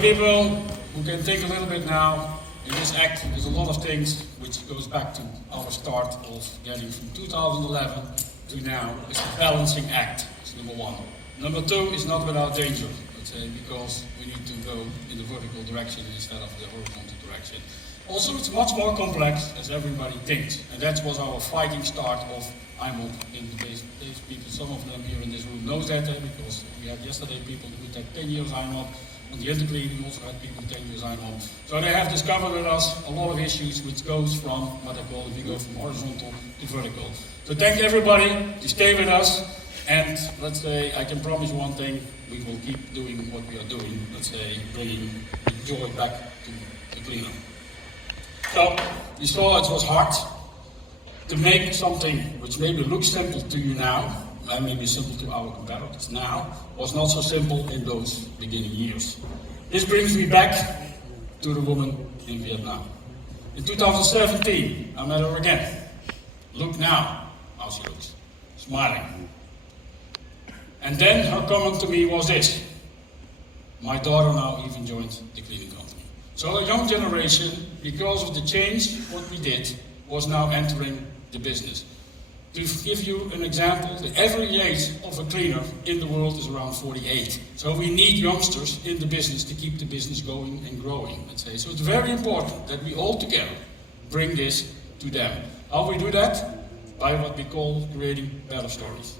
people who can think a little bit now, in this act there's a lot of things which goes back to our start of getting from 2011 to now. It's the balancing act, it's number one. Number two is not without danger, let's say, because we need to go in the vertical direction instead of the horizontal direction. Also, it's much more complex as everybody thinks, and that was our fighting start of IMOP in the base people. Some of them here in this room knows that, because we had yesterday people who had 10 years IMOP. On the interclean, we also had people 10 years IMOP. So they have discovered with us a lot of issues which goes from what I call, we go from horizontal to vertical. So thank everybody to stay with us, and let's say, I can promise one thing, we will keep doing what we are doing, let's say, bringing the joy back to the cleaner. So, you saw it was hard to make something which maybe looks simple to you now, and maybe simple to our competitors now, was not so simple in those beginning years. This brings me back to the woman in Vietnam. In 2017, I met her again. Look now how she looks, smiling. And then her comment to me was this: my daughter now even joined the cleaning company. So a young generation, because of the change, what we did, was now entering the business. To give you an example, the average age of a cleaner in the world is around 48. So we need youngsters in the business to keep the business going and growing, let's say. So it's very important that we all together bring this to them. How we do that? By what we call creating better stories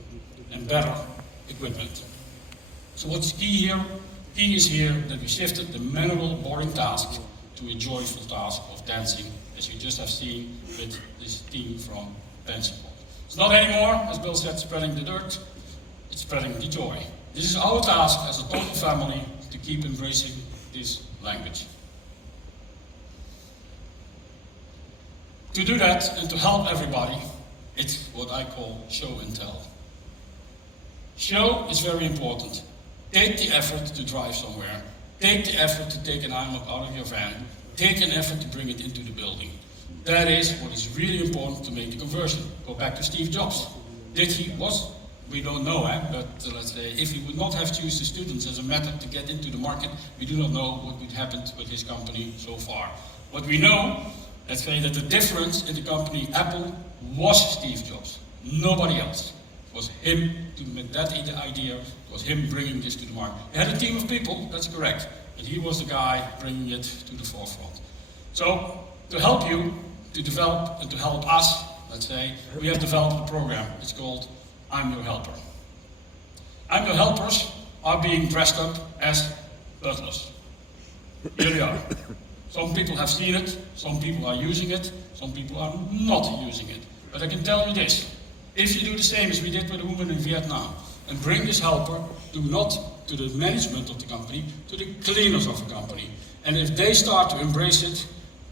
and better equipment. So what's key here? Key is here that we shifted the manual, boring task to a joyful task of dancing, as you just have seen with this team from Pension. It's not anymore, as Bill said, spreading the dirt, it's spreading the joy. This is our task as a total family to keep embracing this language. To do that and to help everybody, it's what I call show and tell. Show is very important. Take the effort to drive somewhere. Take the effort to take an iMac out of your van. Take an effort to bring it into the building. That is what is really important to make the conversion. Go back to Steve Jobs. We don't know, but let's say, if he would not have chosen the students as a method to get into the market, we do not know what would happen with his company so far. What we know, let's say, that the difference in the company Apple was Steve Jobs, nobody else. It was him to make that idea, it was him bringing this to the market. He had a team of people, that's correct, but he was the guy bringing it to the forefront. So, to help you, to develop and to help us, let's say, we have developed a program. It's called I'm Your Helper. I'm Your Helpers are being dressed up as butlers. Here they are. Some people have seen it, some people are using it, some people are not using it. But I can tell you this, if you do the same as we did with the woman in Vietnam, and bring this helper not to the management of the company, to the cleaners of the company, and if they start to embrace it,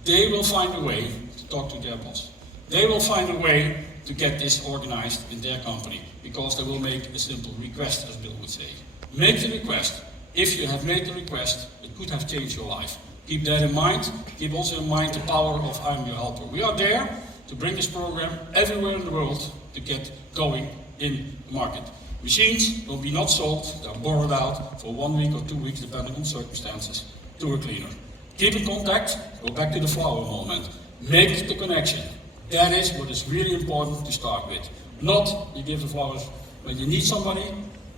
they will find a way to talk to their boss. They will find a way to get this organized in their company, because they will make a simple request, as Bill would say. Make the request. If you have made the request, it could have changed your life. Keep that in mind. Keep also in mind the power of I'm Your Helper. We are there to bring this program everywhere in the world to get going in the market. Machines will be not sold, they're borrowed out for 1 week or 2 weeks, depending on circumstances, to a cleaner. Keep in contact, go back to the flower moment. Make the connection. That is what is really important to start with. Not you give the flowers when you need somebody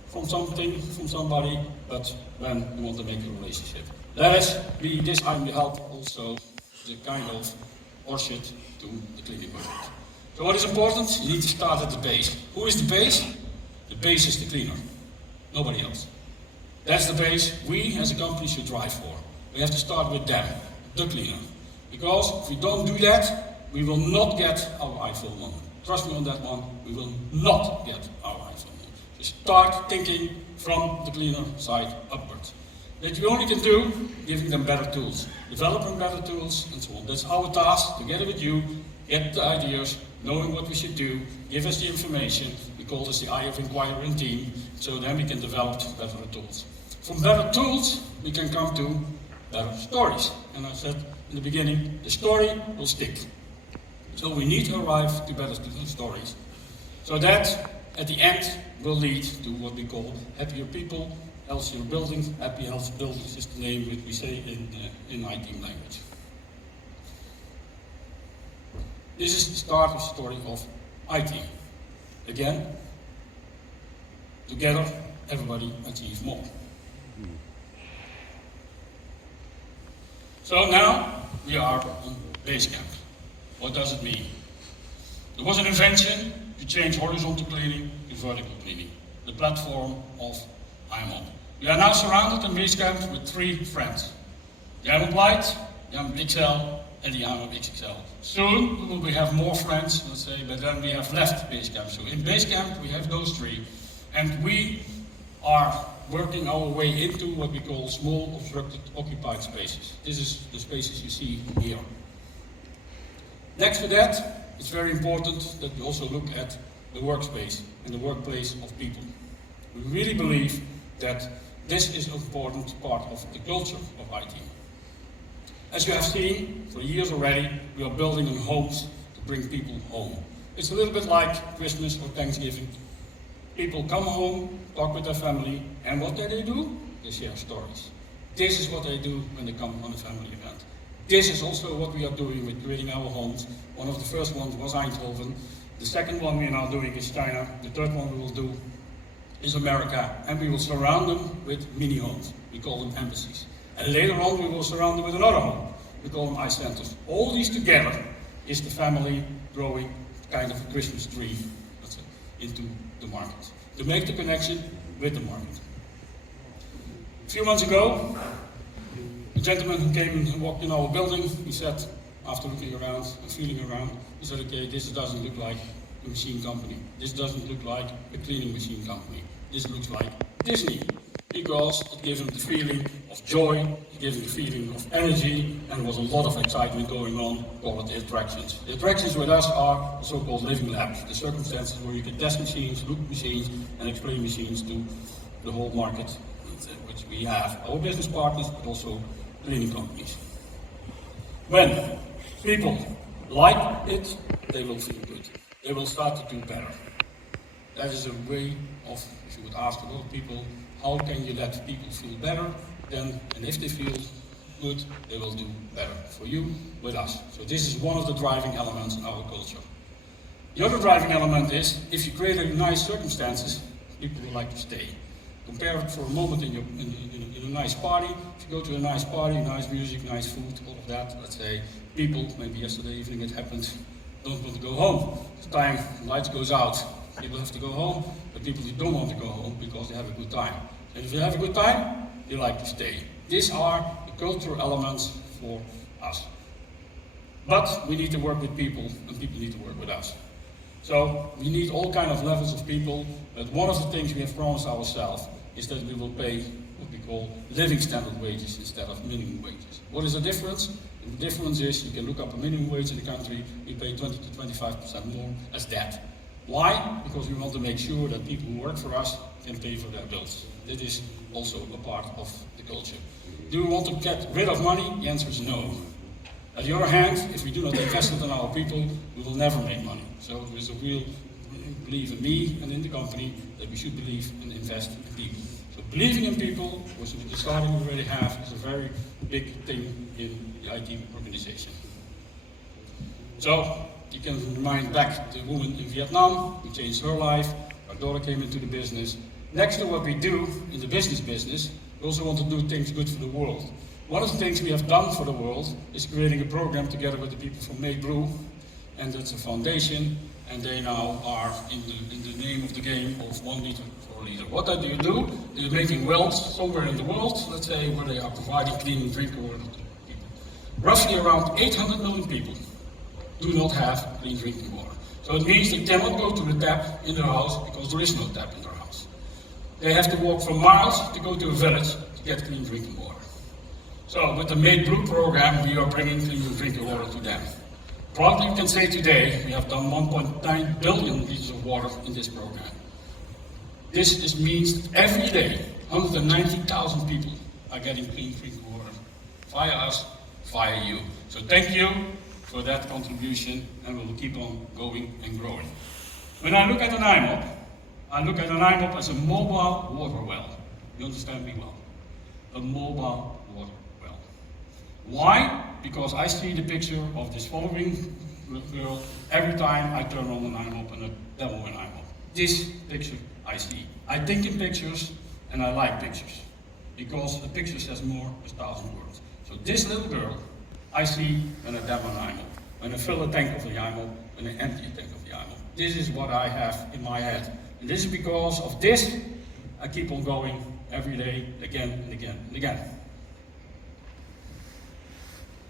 from somebody, but when you want to make a relationship. Let us be this I'm Your Help also the kind of horseshit to the cleaning budget. So what is important? You need to start at the base. Who is the base? The base is the cleaner. Nobody else. That's the base we as a company should drive for. We have to start with them, the cleaner. Because if we don't do that, we will not get our iPhone moment. Trust me on that one, we will not get our iPhone moment. So start thinking from the cleaner side upwards. That we only can do, giving them better tools, developing better tools, and so on. That's our task, together with you, get the ideas, knowing what we should do, give us the information. We call this the eye of inquiry and team, so then we can develop better tools. From better tools, we can come to better stories. And I said in the beginning, the story will stick. So we need to arrive to better stories. So that, at the end, will lead to what we call happier people, healthier buildings. Happy, healthy buildings is the name which we say in iTeam language. This is the start of the story of iTeam. Again, together, everybody achieves more. So now we are on Basecamp. What does it mean? There was an invention to change horizontal cleaning to vertical cleaning, the platform of IMOP. We are now surrounded in Basecamp with 3 friends. The IMOP Lite, the IMOP XL, and the IMOP XXL. Soon we will have more friends, let's say, but then we have left Basecamp. So in Basecamp we have those 3, and we are working our way into what we call small obstructed occupied spaces. This is the spaces you see here. Next to that, it's very important that we also look at the workspace and the workplace of people. We really believe that this is an important part of the culture of iTeam. As you have seen, for years already, we are building on homes to bring people home. It's a little bit like Christmas or Thanksgiving. People come home, talk with their family, and what do? They share stories. This is what they do when they come on a family event. This is also what we are doing with creating our homes. One of the first ones was Eindhoven. The second one we are now doing is China. The third one we will do is America, and we will surround them with mini homes. We call them embassies. And later on we will surround them with another home. We call them iCenters. All these together is the family growing kind of a Christmas tree, let's say, into the market, to make the connection with the market. A few months ago, a gentleman who came and walked in our building, he said, after looking around and feeling around, he said, okay, this doesn't look like a machine company. This doesn't look like a cleaning machine company. This looks like Disney, because it gives him the feeling of joy, it gives him the feeling of energy, and there was a lot of excitement going on, call it the attractions. The attractions with us are the so-called living labs, the circumstances where you can test machines, look machines, and explain machines to the whole market, which we have, our business partners, but also cleaning companies. When people like it, they will feel good. They will start to do better. That is a way of, if you would ask a lot of people, how can you let people feel better? Then, and if they feel good, they will do better for you, with us. So this is one of the driving elements in our culture. The other driving element is, if you create a nice circumstances, people will like to stay. Compare it for a moment in a nice party. If you go to a nice party, nice music, nice food, all of that, let's say, people, maybe yesterday evening it happened, don't want to go home. The time the lights goes out, people have to go home, but people who don't want to go home because they have a good time. And if you have a good time, you like to stay. These are the cultural elements for us. But we need to work with people, and people need to work with us. So we need all kind of levels of people, but one of the things we have promised ourselves is that we will pay what we call living standard wages instead of minimum wages. What is the difference? The difference is you can look up a minimum wage in the country, we pay 20 to 25% more as that. Why? Because we want to make sure that people who work for us can pay for their bills. That is also a part of the culture. Do we want to get rid of money? The answer is no. On the other hand, if we do not invest in our people, we will never make money. So there is a real belief in me and in the company that we should believe and invest in people. So believing in people, which we decided we already have, is a very big thing in the iTeam organization. So you can remind back the woman in Vietnam, we changed her life, our daughter came into the business. Next to what we do in the business, we also want to do things good for the world. One of the things we have done for the world is creating a program together with the people from Made Brew, and that's a foundation, and they now are in the name of the game of 1 liter for a liter. What do you do? They're making wells somewhere in the world, let's say, where they are providing clean drinking water to people. Roughly around 800 million people do not have clean drinking water. So it means they cannot go to the tap in their house because there is no tap in their house. They have to walk for miles to go to a village to get clean drinking water. So with the Made Brew program, we are bringing clean drinking water to them. Proudly you can say today, we have done 1.9 billion liters of water in this program. This means every day, 190,000 people are getting clean drinking water via us, via you. So thank you for that contribution, and we will keep on going and growing. When I look at an IMOP, I look at an IMOP as a mobile water well. You understand me well. A mobile water well. Why? Because I see the picture of this following girl every time I turn on an iMop and a demo in iMop. This picture I see. I think in pictures and I like pictures. Because a picture says more than 1,000 words. So this little girl I see when I demo an iMop. When I fill a tank of the iMop, when I empty a tank of the iMop. This is what I have in my head. And this is because of this I keep on going every day, again and again and again.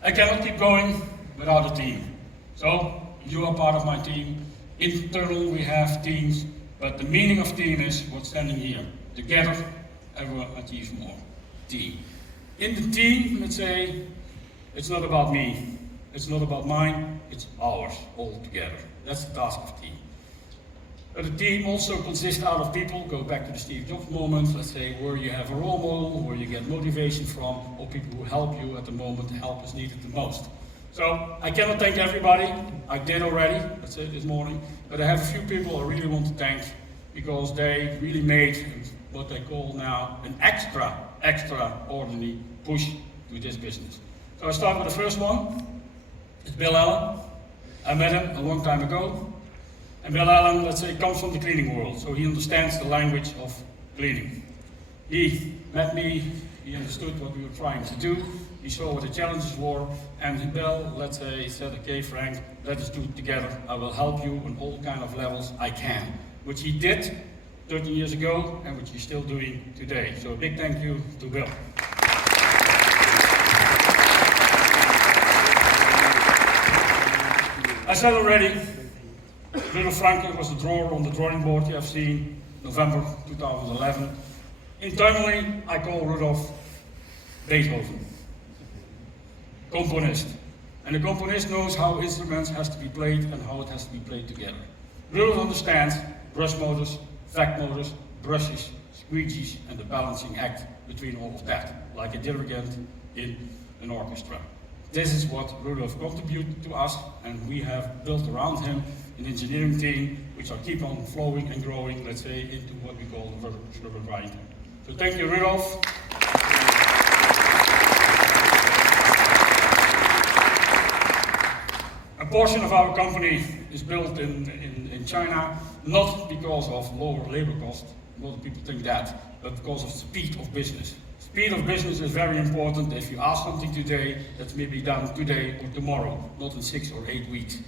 I cannot keep going without a team. So, you are part of my team. Internal we have teams, but the meaning of team is what's standing here. Together, everyone achieves more. Team. In the team, let's say, it's not about me. It's not about mine, it's ours, all together. That's the task of team. But the team also consists out of people, go back to the Steve Jobs moment, let's say where you have a role model, where you get motivation from, or people who help you at the moment help is needed the most. So I cannot thank everybody, I did already, let's say this morning, but I have a few people I really want to thank because they really made what they call now an extraordinary push to this business. So I start with the first one, it's Bill Allen. I met him a long time ago. And Bill Allen, let's say, comes from the cleaning world, so he understands the language of cleaning. He met me, he understood what we were trying to do, he saw what the challenges were, and Bill, let's say, said, okay Frank, let us do it together. I will help you on all kind of levels I can. Which he did 13 years ago, and which he's still doing today. So a big thank you to Bill. I said already, little Frankie was the drawer on the drawing board you have seen, November 2011. Internally, I call Rudolf Beethoven, componist. And the componist knows how instruments has to be played and how it has to be played together. Rudolf understands brush motors, vac motors, brushes, squeegees, and the balancing act between all of that, like a dirigent in an orchestra. This is what Rudolf contributed to us, and we have built around him an engineering team which are keep on flowing and growing, let's say, into what we call the rubber grind. So thank you, Rudolf. A portion of our company is built in China, not because of lower labor cost, a lot of people think that, but because of speed of business. Speed of business is very important. If you ask something today, that's maybe done today or tomorrow, not in 6 or 8 weeks.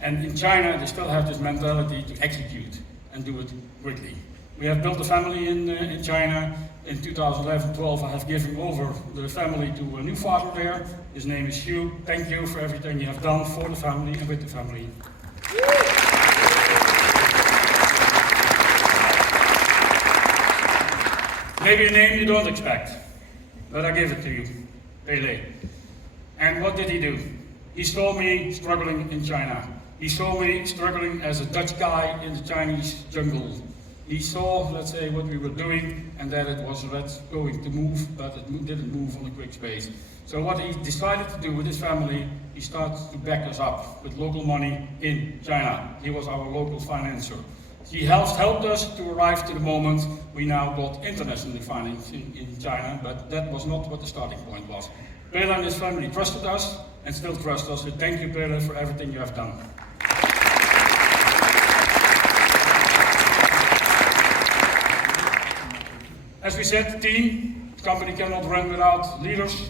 And in China, they still have this mentality to execute and do it quickly. We have built a family in China. In 2011-12, I have given over the family to a new father there. His name is Hugh. Thank you for everything you have done for the family and with the family. Maybe a name you don't expect, but I give it to you, Pele. And what did he do? He saw me struggling in China. He saw me struggling as a Dutch guy in the Chinese jungle. He saw, let's say, what we were doing and that it was going to move, but it didn't move on a quick space. So what he decided to do with his family, he started to back us up with local money in China. He was our local financer. He helped us to arrive to the moment we now got internationally financing in China, but that was not what the starting point was. Pele and his family trusted us and still trust us, so thank you, Pele, for everything you have done. As we said, team, the company cannot run without leaders.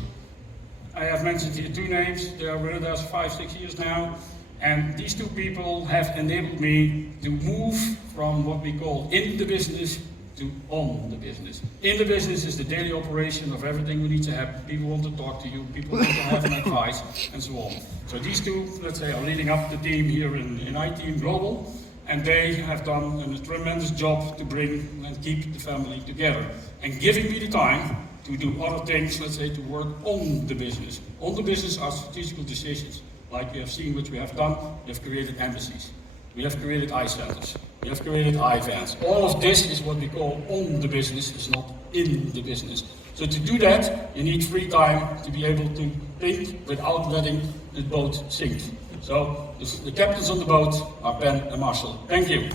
I have mentioned here 2 names, they are with us 5-6 years now. And these 2 people have enabled me to move from what we call in the business to on the business. In the business is the daily operation of everything we need to have. People want to talk to you, people want to have an advice, and so on. So these 2, let's say, are leading up the team here in iTeam Global, and they have done a tremendous job to bring and keep the family together. And giving me the time to do other things, let's say, to work on the business. On the business are strategical decisions. Like you have seen, which we have done, we have created embassies, we have created iCenters, we have created iVans. All of this is what we call on the business, it's not in the business. So to do that, you need free time to be able to think without letting the boat sink. So the captains on the boat are Ben and Marshall. Thank you.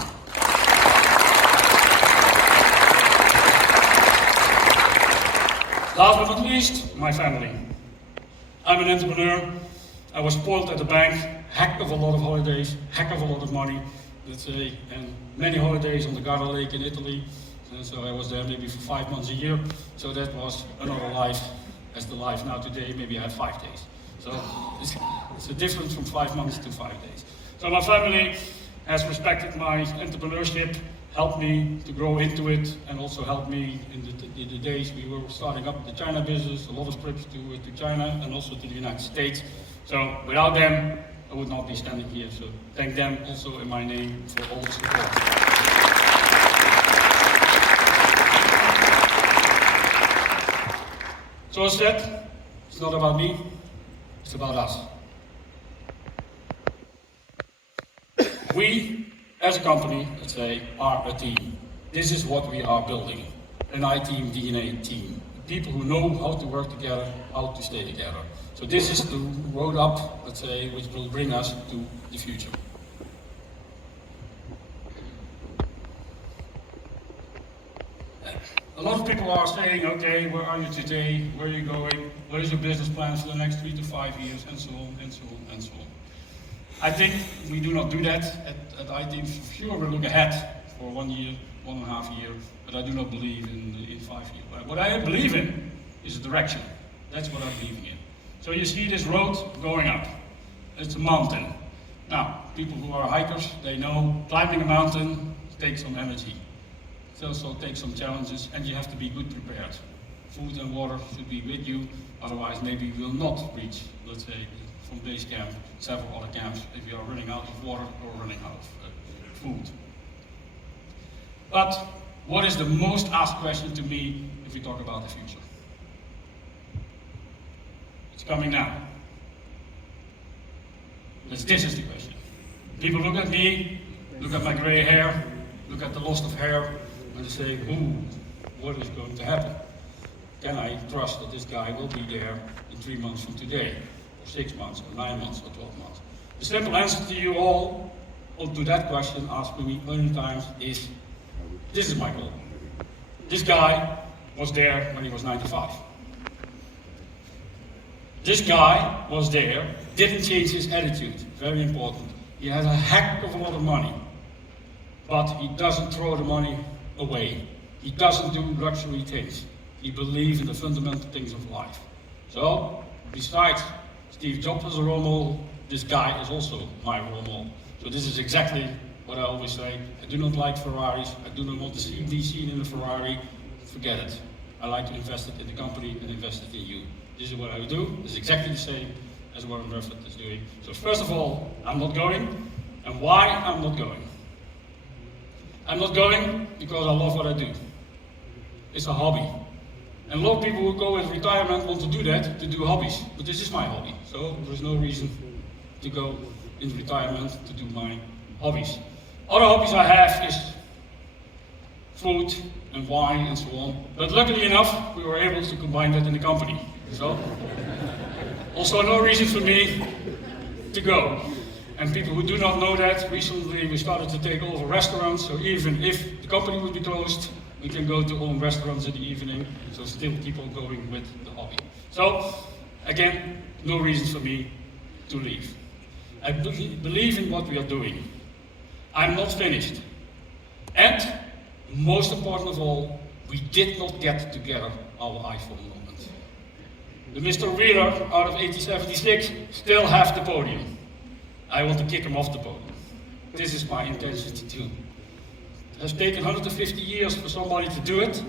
Last but not least, my family. I'm an entrepreneur. I was spoiled at the bank, heck of a lot of holidays, heck of a lot of money, let's say, and many holidays on the Garda Lake in Italy. And so I was there maybe for 5 months a year. So that was another life as the life now today. Maybe I had 5 days. So it's a difference from 5 months to 5 days. So my family has respected my entrepreneurship, helped me to grow into it, and also helped me in the days we were starting up the China business, a lot of trips to China and also to the United States. So without them, I would not be standing here. So thank them also in my name for all the support. So as said, it's not about me, it's about us. We, as a company, let's say, are a team. This is what we are building, an iTeam DNA team. People who know how to work together, how to stay together. So this is the road up, let's say, which will bring us to the future. A lot of people are saying, okay, where are you today? Where are you going? What is your business plan for the next 3 to 5 years? And so on, and so on, and so on. I think we do not do that at iTeam. For sure, we look ahead for 1 year, 1.5 years, but I do not believe in 5 years. What I believe in is a direction. That's what I'm believing in. So you see this road going up. It's a mountain. Now, people who are hikers, they know climbing a mountain takes some energy. It also takes some challenges, and you have to be good prepared. Food and water should be with you, otherwise maybe you will not reach, let's say, from base camp, several other camps, if you are running out of water or running out of food. But what is the most asked question to me if we talk about the future? It's coming now. This is the question. People look at me, look at my gray hair, look at the loss of hair, and they say, ooh, what is going to happen? Can I trust that this guy will be there in 3 months from today, or 6 months, or 9 months, or 12 months? The simple answer to you all, or to that question asked me many times, is this is my goal. This guy was there when he was 95. This guy was there, didn't change his attitude, very important. He has a heck of a lot of money, but he doesn't throw the money away. He doesn't do luxury things. He believes in the fundamental things of life. So, besides Steve Jobs as a role model, this guy is also my role model. So this is exactly what I always say. I do not like Ferraris. I do not want to be seen in a Ferrari. Forget it. I like to invest it in the company and invest it in you. This is what I do. It's exactly the same as Warren Buffett is doing. So first of all, I'm not going. And why I'm not going? I'm not going because I love what I do. It's a hobby. And a lot of people who go in retirement want to do that, to do hobbies. But this is my hobby. So there is no reason to go in retirement to do my hobbies. Other hobbies I have is food and wine and so on. But luckily enough, we were able to combine that in the company. So, also no reason for me to go. And people who do not know that, recently we started to take over restaurants, so even if the company would be closed, we can go to own restaurants in the evening, so still keep on going with the hobby. So, again, no reason for me to leave. I believe in what we are doing. I'm not finished. And, most important of all, we did not get together our iPhone moment. The Mr. Wheeler out of 1876 still have the podium. I want to kick him off the podium. This is my intention to do. It has taken 150 years for somebody to do it.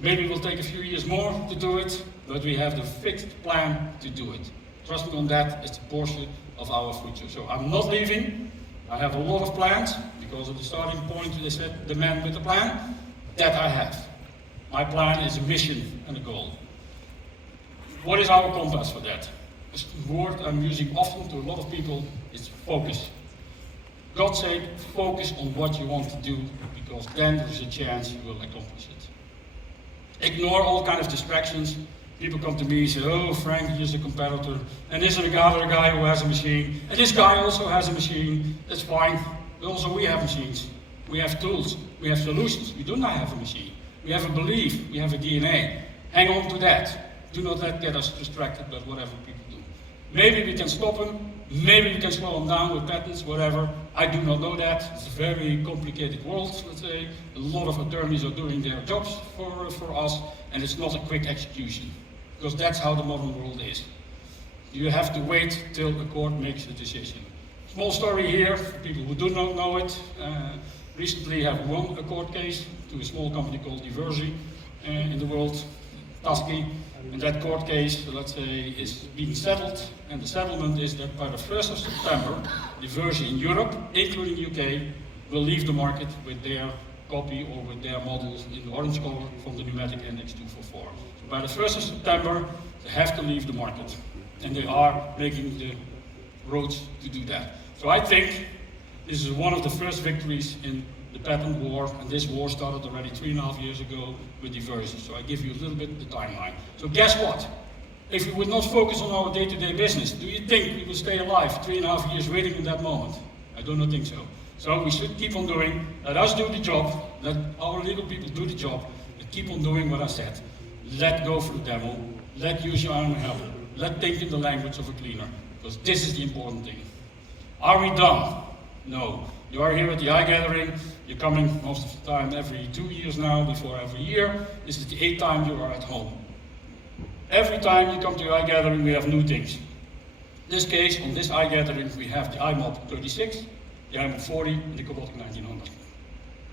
Maybe it will take a few years more to do it, but we have the fixed plan to do it. Trust me on that, it's a portion of our future. So I'm not leaving. I have a lot of plans, because of the starting point, they said, the man with the plan, that I have. My plan is a mission and a goal. What is our compass for that? A word I'm using often to a lot of people is focus. God's sake, focus on what you want to do, because then there's a chance you will accomplish it. Ignore all kind of distractions. People come to me and say, oh, Frank, here's a competitor, and this is a guy who has a machine, and this guy also has a machine. That's fine. Also, we have machines. We have tools. We have solutions. We do not have a machine. We have a belief. We have a DNA. hang on to that. Do not let get us distracted by whatever people do. Maybe we can stop them, maybe we can slow them down with patents, whatever. I do not know that. It's a very complicated world, let's say. A lot of attorneys are doing their jobs for us, and it's not a quick execution, because that's how the modern world is. You have to wait till the court makes a decision. Small story here, for people who do not know it. Recently have won a court case to a small company called Diversi in the world, Tusky. And that court case, let's say, is being settled. And the settlement is that by the 1st of September, Diversi in Europe, including UK, will leave the market with their copy or with their models in the orange color from the pneumatic index 244. So by the 1st of September, they have to leave the market. And they are making the roads to do that. So I think this is one of the first victories in the patent war, and this war started already 3.5 years ago with Diversi. So I give you a little bit the timeline. So guess what? If we would not focus on our day-to-day business, do you think we would stay alive 3.5 years waiting in that moment? I do not think so. So we should keep on doing, let us do the job, let our legal people do the job, and keep on doing what I said. Let go for the demo, let use your own help, let think in the language of a cleaner, because this is the important thing. Are we done? No. You are here at the iGathering, you're coming most of the time every 2 years now, before every year. This is the 8th time you are at home. Every time you come to iGathering, we have new things. In this case, on this iGathering, we have the iMob 36, the iMob 40, and the Cobotic 1900.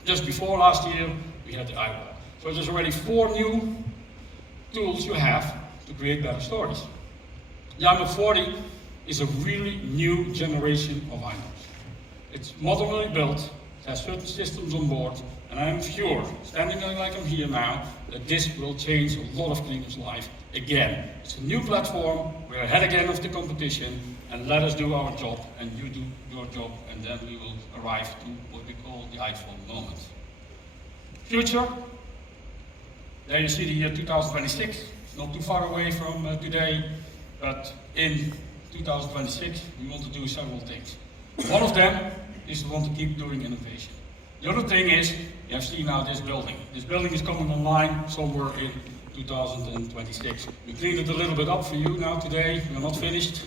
Just before last year, we had the iWall. So there's already 4 new tools you have to create better stories. The iMob 40 is a really new generation of iMobs. It's modernly built, it has certain systems on board, and I am sure, standing like I'm here now, that this will change a lot of cleaners' life again. It's a new platform, we're ahead again of the competition, and let us do our job, and you do your job, and then we will arrive to what we call the iPhone moment. Future, there you see the year 2026, it's not too far away from today, but in 2026 we want to do several things. One of them is we want to keep doing innovation. The other thing is, you have seen now this building. This building is coming online somewhere in 2026. We cleaned it a little bit up for you now today. We're not finished.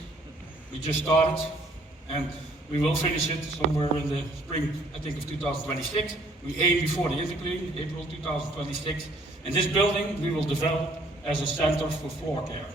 We just started, and we will finish it somewhere in the spring, I think, of 2026. We aim before the Interclean, April 2026. And this building we will develop as a center for floor care.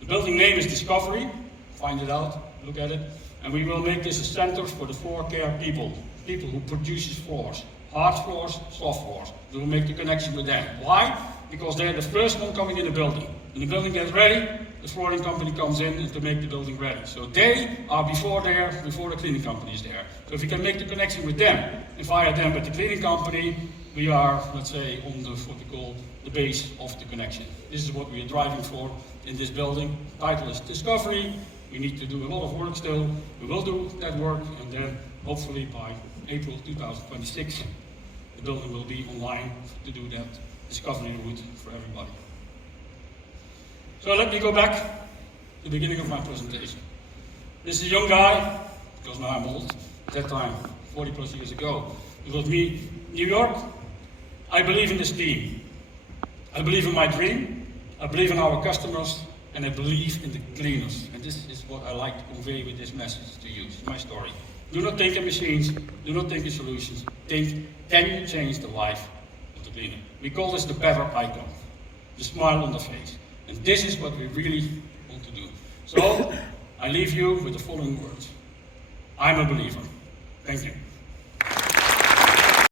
The building name is Discovery. Find it out, look at it. And we will make this a center for the floor care people who produces floors, hard floors, soft floors. We will make the connection with them. Why? Because they're the first one coming in the building. When the building gets ready, the flooring company comes in to make the building ready. So they are before the cleaning company is there. So if we can make the connection with them and fire them with the cleaning company, we are, let's say, on the what we call the base of the connection. This is what we are driving for in this building. The title is Discovery. We need to do a lot of work still. We will do that work, and then hopefully by April 2026, the building will be online to do that discovery route for everybody. So let me go back to the beginning of my presentation. This is a young guy, because now I'm old. At that time, 40 plus years ago, it was me, New York. I believe in this team. I believe in my dream. I believe in our customers. And I believe in the cleaners. And this is what I like to convey with this message to you. It's my story. Do not think in machines. Do not think in solutions. Think, can you change the life of the cleaner? We call this the better icon. The smile on the face. And this is what we really want to do. So, I leave you with the following words. I'm a believer. Thank you.